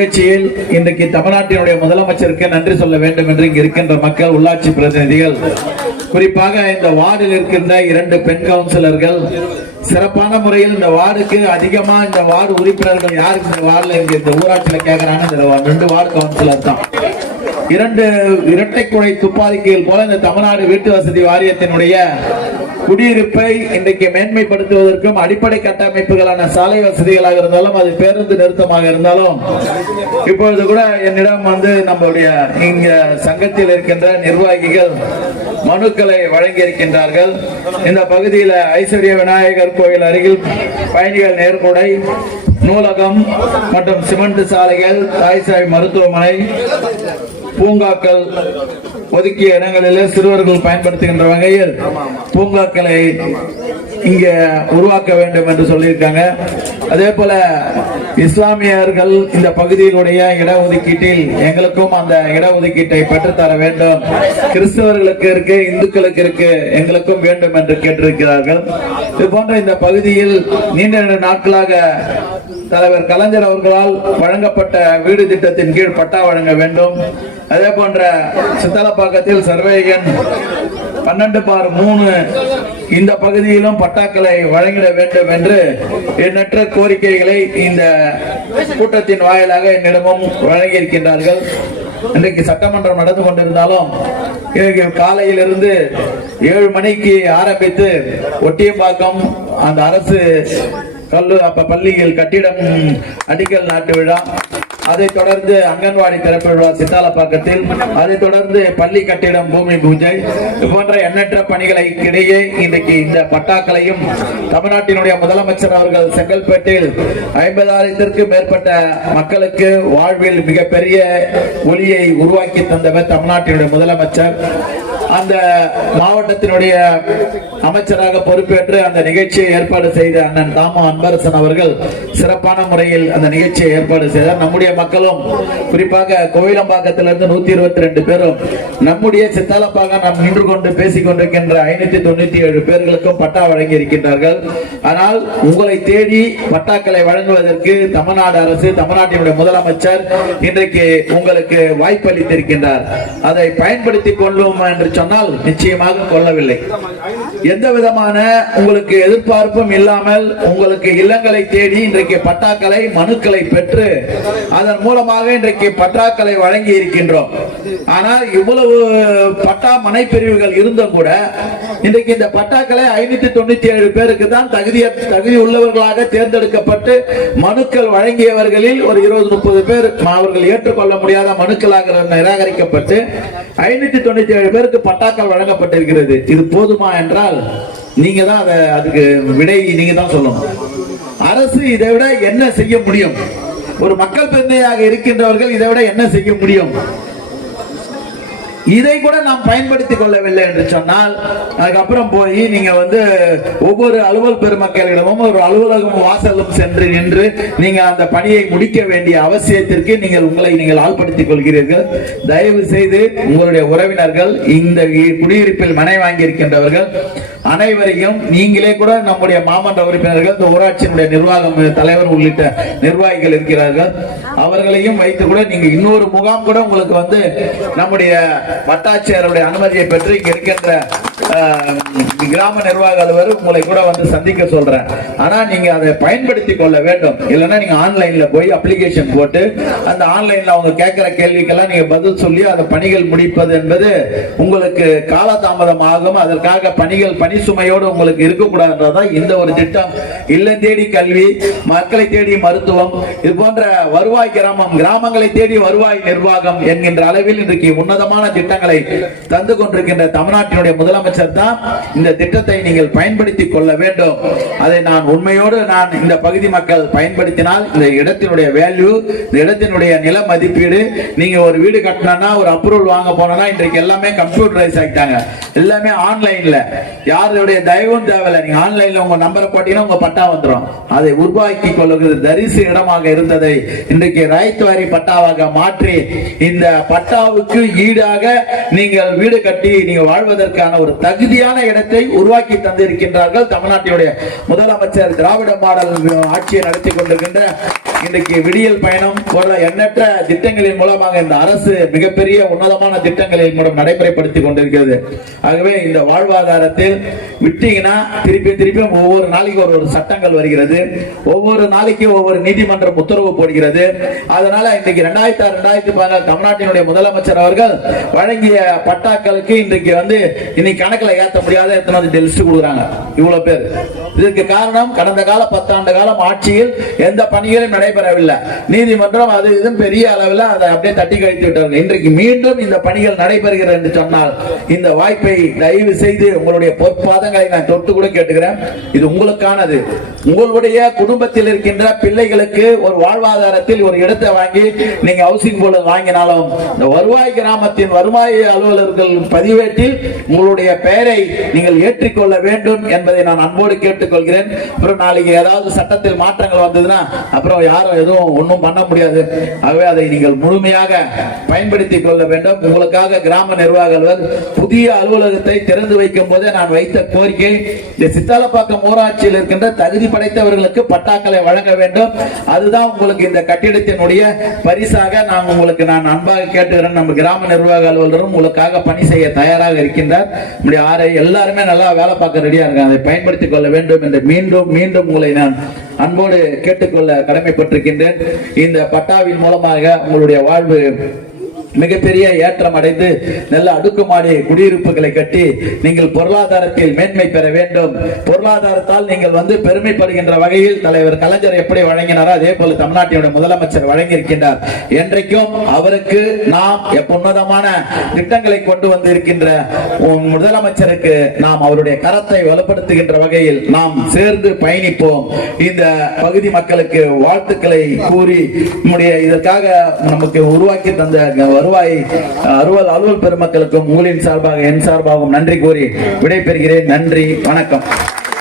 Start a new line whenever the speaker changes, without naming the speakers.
நிகழ்ச்சியில் இன்றைக்கு தமிழ்நாட்டினுடைய முதலமைச்சருக்கு நன்றி சொல்ல வேண்டும் என்று இங்கு இருக்கின்ற மக்கள் உள்ளாட்சி பிரதிநிதிகள். குறிப்பாக இந்த வார்டில் இருக்கின்ற இரண்டு பெண் கவுன்சிலர்கள். சிறப்பான முறையில் இந்த வார்டுக்கு அதிகமா இந்த வார்டு உறுப்பினர்கள் யாருக்கு இந்த வார்டில் இங்க இந்த ஊராட்சியில கேக்குறாங்க இந்த ரெண்டு வார்டு கவுன்சிலர் தான். இரண்டு இரட்டை குழை துப்பாக்கிகள் போல இந்த தமிழ்நாடு வீட்டு வசதி வாரியத்தினுடைய குடியிருப்பை இன்றைக்கு மேன்மைப்படுத்துவதற்கும் அடிப்படை கட்டமைப்புகளான சாலை வசதிகளாக இருந்தாலும் அது பேருந்து நிறுத்தமாக இருந்தாலும் இப்பொழுது கூட என்னிடம் வந்து நம்மளுடைய இங்க சங்கத்தில் இருக்கின்ற நிர்வாகிகள் மனுக்களை வழங்கி இருக்கின்றார்கள் இந்த பகுதியில் ஐஸ்வர்ய விநாயகர் கோயில் அருகில் பயணிகள் நேர்கொடை நூலகம் மற்றும் சிமெண்ட் சாலைகள் தாய்சாய் மருத்துவமனை பூங்காக்கள் ஒதுக்கிய இடங்களிலே சிறுவர்கள் பயன்படுத்துகின்ற வகையில் பூங்காக்களை இங்க உருவாக்க வேண்டும் என்று சொல்லியிருக்காங்க. அதே போல இஸ்லாமியர்கள் இந்த பகுதியினுடைய இடஒதுக்கீட்டில் எங்களுக்கும் அந்த இடஒதுக்கீட்டை பெற்றுத்தர வேண்டும். கிறிஸ்தவர்களுக்கு இருக்கு இந்துக்களுக்கு இருக்கு எங்களுக்கும் வேண்டும் என்று கேட்டிருக்கிறார்கள். இது போன்ற இந்த பகுதியில் நீண்ட நீண்ட நாட்களாக தலைவர் கலைஞர் அவர்களால் வழங்கப்பட்ட வீடு திட்டத்தின் கீழ் பட்டா வழங்க வேண்டும். அதே போன்ற சித்தலப்பாக்கத்தில் சர்வேகன் பன்னெண்டு பார் மூணு. இந்த பகுதியிலும் பட்டாக்களை வழங்கிட வேண்டும் என்று எண்ணற்ற கோரிக்கைகளை இந்த கூட்டத்தின் வாயிலாக என்னிடமும் வழங்கியிருக்கின்றார்கள். இன்றைக்கு சட்டமன்றம் நடந்து கொண்டிருந்தாலும் இன்றைக்கு காலையிலிருந்து ஏழு மணிக்கு ஆரம்பித்து ஒட்டியம்பாக்கம் அந்த அரசு கல்லு அப்ப பள்ளியில் கட்டிடம் அடிக்கல் நாட்டு விழா அதைத் தொடர்ந்து அங்கன்வாடி திறப்பு விழா சித்தாலப்பாக்கத்தில் அதைத் தொடர்ந்து பள்ளி கட்டிடம் பூமி பூஜை போன்ற எண்ணற்ற பணிகளை இடையே இன்றைக்கு இந்த பட்டாக்களையும் தமிழ்நாட்டினுடைய முதலமைச்சர் அவர்கள் செங்கல்பேட்டில் ஐம்பதாயிரத்திற்கு மேற்பட்ட மக்களுக்கு வாழ்வில் மிகப்பெரிய ஒளியை உருவாக்கி தந்தவர் தமிழ்நாட்டினுடைய முதலமைச்சர். அந்த மாவட்டத்தினுடைய அமைச்சராக பொறுப்பேற்று அந்த நிகழ்ச்சியை ஏற்பாடு செய்த அண்ணன் தாமோ அன்பரசன் அவர்கள் சிறப்பான முறையில் அந்த நிகழ்ச்சியை ஏற்பாடு செய்தார். நம்முடைய மக்களும் குறிப்பாக கோவிலம்பாக்கத்திலிருந்து நூத்தி இருபத்தி ரெண்டு பேரும் நம்முடைய சித்தாலப்பாக நாம் நின்று கொண்டு பேசிக் கொண்டிருக்கின்ற ஐநூத்தி தொண்ணூத்தி ஏழு பேர்களுக்கும் பட்டா வழங்கி இருக்கின்றார்கள் ஆனால் உங்களை தேடி பட்டாக்களை வழங்குவதற்கு தமிழ்நாடு அரசு தமிழ்நாட்டினுடைய முதலமைச்சர் இன்றைக்கு உங்களுக்கு வாய்ப்பு அளித்திருக்கின்றார் அதை பயன்படுத்திக் கொள்ளும் என்று சொன்னால் நிச்சயமாக கொள்ளவில்லை எந்த விதமான உங்களுக்கு எதிர்பார்ப்பும் இல்லாமல் உங்களுக்கு இல்லங்களை தேடி இன்றைக்கு பட்டாக்களை மனுக்களை பெற்று அதன் மூலமாக இன்றைக்கு பட்டாக்களை வழங்கி இருக்கின்றோம். ஆனால் இவ்வளவு பட்டா மனை பிரிவுகள் இருந்தும் கூட இன்றைக்கு இந்த பட்டாக்களை ஐநூத்தி தொண்ணூத்தி ஏழு பேருக்கு தான் தகுதி தகுதி உள்ளவர்களாக தேர்ந்தெடுக்கப்பட்டு மனுக்கள் வழங்கியவர்களில் ஒரு இருபது முப்பது பேர் அவர்கள் ஏற்றுக்கொள்ள முடியாத மனுக்களாக நிராகரிக்கப்பட்டு ஐநூத்தி தொண்ணூத்தி ஏழு பேருக்கு பட்டாக்கள் வழங்கப்பட்டிருக்கிறது. இது போதுமா என்றால் நீங்க தான் அதை அதுக்கு விடை நீங்க தான் சொல்லணும். அரசு இதை விட என்ன செய்ய முடியும்? ஒரு மக்கள் பிரதிநிதியாக இருக்கின்றவர்கள் இதை விட என்ன செய்ய முடியும்? இதை கூட நாம் பயன்படுத்திக் கொள்ளவில்லை என்று சொன்னால் அதுக்கப்புறம் போய் நீங்க வந்து ஒவ்வொரு அலுவல் பெருமக்களிடமும் ஒரு அலுவலகம் வாசலும் சென்று நின்று நீங்க அந்த பணியை முடிக்க வேண்டிய அவசியத்திற்கு நீங்கள் உங்களை நீங்கள் ஆள்படுத்திக் கொள்கிறீர்கள். தயவு செய்து உங்களுடைய உறவினர்கள் இந்த குடியிருப்பில் மனை வாங்கி இருக்கின்றவர்கள் அனைவரையும் நீங்களே கூட நம்முடைய மாமன்ற உறுப்பினர்கள் இந்த ஊராட்சியினுடைய நிர்வாகம் தலைவர் உள்ளிட்ட நிர்வாகிகள் இருக்கிறார்கள். அவர்களையும் வைத்து கூட நீங்க இன்னொரு முகாம் கூட உங்களுக்கு வந்து நம்முடைய வட்டாட்சியருடைய அனுமதியை பெற்று இங்க இருக்கின்ற கிராம நிர்வாக அலுவலர் உங்களை கூட வந்து சந்திக்க சொல்றேன். ஆனா நீங்க அதை பயன்படுத்தி கொள்ள வேண்டும். இல்லைன்னா நீங்க ஆன்லைன்ல போய் அப்ளிகேஷன் போட்டு அந்த ஆன்லைன்ல அவங்க கேட்கிற கேள்விக்கெல்லாம் நீங்க பதில் சொல்லி அந்த பணிகள் முடிப்பது என்பது உங்களுக்கு காலதாமதம் ஆகும். அதற்காக பணிகள் பணி சுமையோடு உங்களுக்கு இருக்கக்கூடாதுன்றதான் இந்த ஒரு திட்டம். இல்லம் தேடி கல்வி மக்களை தேடி மருத்துவம் இது போன்ற வருவாய் கிராமம் கிராமங்களை தேடி வருவாய் நிர்வாகம் என்கின்ற அளவில் இன்றைக்கு உன்னதமான திட்டங்களை தந்து கொண்டிருக்கின்ற தமிழ்நாட்டினுடைய முதலமைச்சர் தான் இந்த திட்டத்தை நீங்கள் பயன்படுத்திக் கொள்ள வேண்டும். அதை நான் உண்மையோடு நான் இந்த பகுதி மக்கள் பயன்படுத்தினால் இந்த இடத்தினுடைய வேல்யூ இந்த இடத்தினுடைய நில மதிப்பீடு நீங்க ஒரு வீடு கட்டினா ஒரு அப்ரூவல் வாங்க போனா இன்றைக்கு எல்லாமே கம்ப்யூட்டரைஸ் ஆகிட்டாங்க எல்லாமே ஆன்லைன்ல யாருடைய தயவும் தேவையில்லை. நீங்க ஆன்லைன்ல உங்க நம்பரை போட்டீங்கன்னா உங்க பட்டா வந்துடும் அதை உருவாக்கி கொள்ளுகிறது தரிசு இடமாக இருந்ததை இன்றைக்கு ரைத்துவாரி பட்டாவாக மாற்றி இந்த பட்டாவுக்கு ஈடாக நீங்கள் வீடு கட்டி நீங்கள் வாழ்வதற்கான ஒரு தகுதியான இடத்தை உருவாக்கி தந்திருக்கின்றார்கள் தமிழ்நாட்டினுடைய முதலமைச்சர் திராவிட மாடல் ஆட்சியை நடத்தி கொண்டிருக்கின்ற இன்றைக்கு விடியல் பயணம் போன்ற எண்ணற்ற திட்டங்களின் மூலமாக இந்த அரசு மிகப்பெரிய உன்னதமான திட்டங்களின் மூலம் நடைமுறைப்படுத்தி கொண்டிருக்கிறது. ஆகவே இந்த வாழ்வாதாரத்தில் விட்டீங்கன்னா திருப்பி திருப்பி ஒவ்வொரு நாளைக்கு ஒரு ஒரு சட்டங்கள் வருகிறது. ஒவ்வொரு நாளைக்கு ஒவ்வொரு நீதிமன்றம் உத்தரவு போடுகிறது. அதனால இன்றைக்கு ரெண்டாயிரத்தி ஆறு ரெண்டாயிரத்தி பதினாறு தமிழ்நாட்டினுடைய முதலமைச்சர் அவர்கள் வழங்கிய பட்டாக்களுக்கு இன்றைக்கு வந்து இன்னைக்கு கணக்குல ஏத்த முடியாத எத்தனை வந்து லிஸ்ட் கொடுக்குறாங்க. இவ்வளவு பேர். இதற்கு காரணம் கடந்த கால பத்தாண்டு காலம் ஆட்சியில் எந்த பணிகளும் நடைபெறவில்லை நீதிமன்றம் அது இதுன்னு பெரிய அளவில் அதை அப்படியே தட்டி கழித்து விட்டார்கள் இன்றைக்கு மீண்டும் இந்த பணிகள் நடைபெறுகிறது என்று சொன்னால் இந்த வாய்ப்பை தயவு செய்து உங்களுடைய பொற்பாதங்களை நான் தொட்டு கூட கேட்டுக்கிறேன். இது உங்களுக்கானது. உங்களுடைய குடும்பத்தில் இருக்கின்ற பிள்ளைகளுக்கு ஒரு வாழ்வாதாரத்தில் ஒரு இடத்தை வாங்கி நீங்க ஹவுசிங் போர்டு வாங்கினாலும் இந்த வருவாய் கிராமத்தின் வருவாய் அலுவலர்கள் பதிவேட்டில் உங்களுடைய பெயரை நீங்கள் ஏற்றிக்கொள்ள வேண்டும் என்பதை நான் அன்போடு கேட்டுக்கொள்கிறேன். அப்புறம் நாளைக்கு ஏதாவது சட்டத்தில் மாற்றங்கள் வந்ததுன்னா அப்புறம் யாரும் எதுவும் ஒன்றும் பண்ண முடியாது. ஆகவே அதை நீங்கள் முழுமையாக பயன்படுத்திக் கொள்ள வேண்டும். உங்களுக்காக கிராம நிர்வாக அலுவலர் புதிய அலுவலகத்தை திறந்து வைக்கும் போதே நான் வைத்த கோரிக்கை இந்த சித்தாலப்பாக்கம் ஊராட்சியில் இருக்கின்ற தகுதி படைத்தவர்களுக்கு பட்டாக்களை வழங்க வேண்டும். அதுதான் உங்களுக்கு இந்த கட்டிடத்தினுடைய பரிசாக நான் உங்களுக்கு நான் அன்பாக கேட்டுக்கிறேன். நம்ம கிராம நிர்வாக அலுவலரும் உங்களுக்காக பணி செய்ய தயாராக இருக்கின்றார். நம்முடைய ஆரை எல்லாருமே நல்லா வேலை பார்க்க ரெடியா இருக்காங்க. அதை பயன்படுத்திக் கொள்ள வேண்டும் என்று மீண்டும் மீண்டும் உங்களை நான் அன்போடு கேட்டுக்கொள்ள கடமைப்பட்டிருக்கின்றேன். இந்த பட்டாவின் மூலமாக உங்களுடைய வாழ்வு மிகப்பெரிய ஏற்றம் அடைந்து நல்ல அடுக்குமாடி குடியிருப்புகளை கட்டி நீங்கள் பொருளாதாரத்தில் மேன்மை பெற வேண்டும். பொருளாதாரத்தால் நீங்கள் வந்து பெருமைப்படுகின்ற வகையில் தலைவர் கலைஞர் எப்படி வழங்கினாரோ அதே போல தமிழ்நாட்டினுடைய முதலமைச்சர் வழங்கியிருக்கின்றார். என்றைக்கும் அவருக்கு நாம் உன்னதமான திட்டங்களை கொண்டு வந்து இருக்கின்ற உம் முதலமைச்சருக்கு நாம் அவருடைய கரத்தை வலுப்படுத்துகின்ற வகையில் நாம் சேர்ந்து பயணிப்போம். இந்த பகுதி மக்களுக்கு வாழ்த்துக்களை கூறி நம்முடைய இதற்காக நமக்கு உருவாக்கி தந்த வருவாய் அலுவல் அலுவல் பெருமக்களுக்கும் உங்களின் சார்பாக என் சார்பாகவும் நன்றி கூறி விடைபெறுகிறேன். நன்றி வணக்கம்.